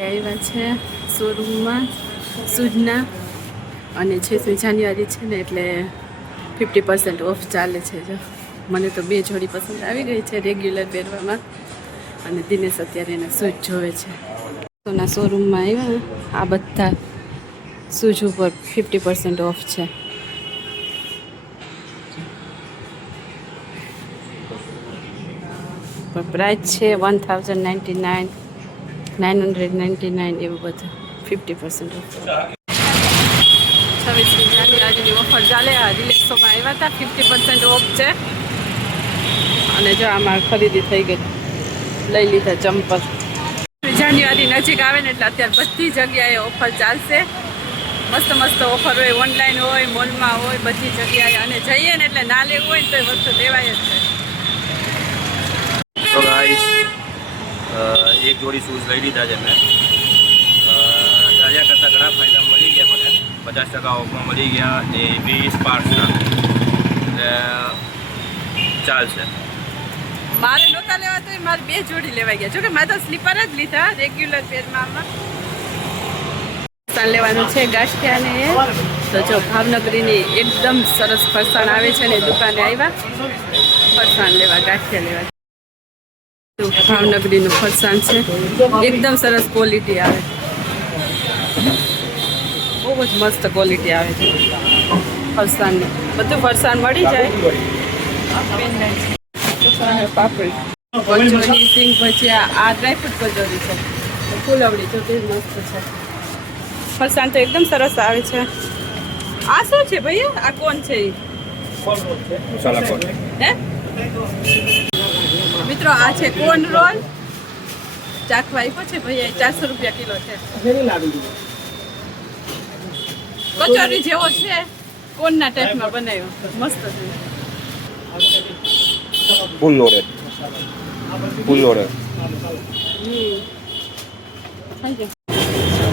આવ્યા છે શોરૂમમાં સૂજના. અને છેસમી જાન્યુઆરી છે ને એટલે ફિફ્ટી પર્સન્ટ ઓફ ચાલે છે જો. મને તો બે જોડી પસંદ આવી ગઈ છે રેગ્યુલર પહેરવામાં. અને દિનેશ અત્યારે એના શૂઝ જોવે છે. સોના શોરૂમમાં આવ્યા. આ બધા શૂઝ ઉપર ફિફ્ટી પર્સન્ટ ઓફ છે. પણ પ્રાઇસ છે one thousand ninety nine nine hundred ninety nine એવું બધું. ફિફ્ટી પર્સન્ટ છવ્વીસ છવ્વીસમી જાન્યુઆરીની ઓફર ચાલે. આ રિલેક્સોમાં આવ્યા હતા. ફિફ્ટી પર્સન્ટ ઓફ છે. અને જો આમાં ખરીદી થઈ ગઈ. લઈ લીધા ચંપલ. જાન્યુઆરી નજીક આવે ને એટલે અત્યારે બધી જગ્યાએ ઓફર ચાલશે. મસ્ત મસ્ત ઓફર હોય, ઓનલાઈન હોય, મોલમાં હોય, બધી જગ્યાએ. અને જઈએ ને એટલે ના લેવું હોય ને તો વસ્તુ લેવાય જ છે એક જોડી શૂઝ લઈ લીધા છે મેં રાજા કરતાં ઘણા ફાયદા મળી ગયા મને. પચાસ ટકા ઓફમાં મળી ગયા એ વીસ પાર્ટના એટલે ચાલશે. મારે નહોતા લેવા તો મારે બે જોડી લેવાઈ ગયા. જોકે મારે તો સ્લીપર જ લીધા, રેગ્યુલર પેરમાં. ફરસાણ લેવાનું છે ગાંઠિયાને. તો જો ભાવનગરીની એકદમ સરસ ફરસાણ આવે છે ને દુકાને આવ્યા. ફરસાણ લેવા, ગાંઠિયા લેવા. ભાવનગરીનું ફરસાણ છે. એકદમ સરસ ક્વોલિટી આવે. બહુ જ મસ્ત ક્વોલિટી આવે છે ફરસાણની. બધું ફરસાણ મળી જાય. પાપડી. કચોરી સિંગ ભજીયા આ ડ્રાયફ્રૂટ કચોરી છે. ફૂલવડી તો તે મસ્ત છે. ફરસાણ તો એકદમ સરસ આવે છે. આ શું છે ભાઈ આ કોણ છે એ હે? મિત્રો આ છે કોન રોલ ચાખવા આપ્યો છે ભાઈ ચારસો રૂપિયા કિલો છે. કચોરી જેવો છે. કોનના ટાઈપમાં બનાવ્યો. મસ્ત છે. ફૂલ લોડેડ ફૂલ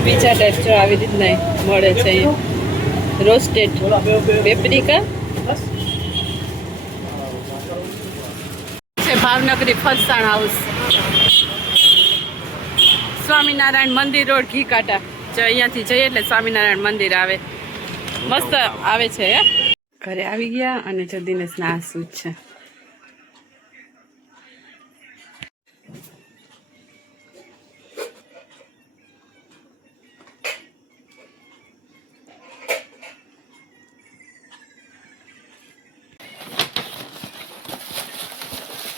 બીજા ટાઈપ જો આવી રીતના મળે છે. રોસ્ટેડ પેપરિકા છે ભાવનગરી ફરસાણ હાઉસ સ્વામિનારાયણ મંદિર રોડ ઘી કાંટા. જો અહીંયાથી જઈએ એટલે સ્વામિનારાયણ મંદિર આવે. મસ્ત આવે છે ઘરે આવી ગયા અને જો દિનેશના આ શું છે.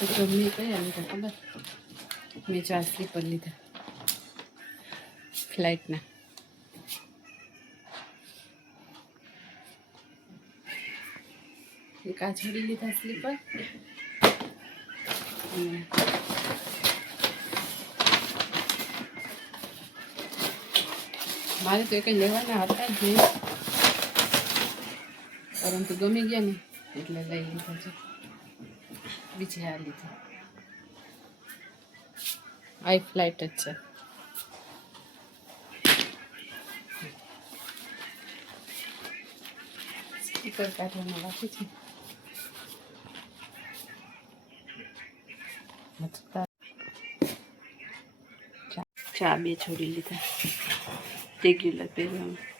તો મેં કયા લીધા ખબર? મેં ચાર સ્લીપર લીધા. ફ્લાઇટના આ લીધા સ્લીપર મારે તો કંઈ લેવાના હતા જ નહીં. પરંતુ ગમી ગયા ને, એટલે લઈ લીધા છે. બીજી આ લીધી આઈ ફ્લાઇટ જ છે. સ્ટીકર કાઢવામાં બાકી છે. ચા- બે છોડી લીધા. રેગ્યુલર પહેરવામાં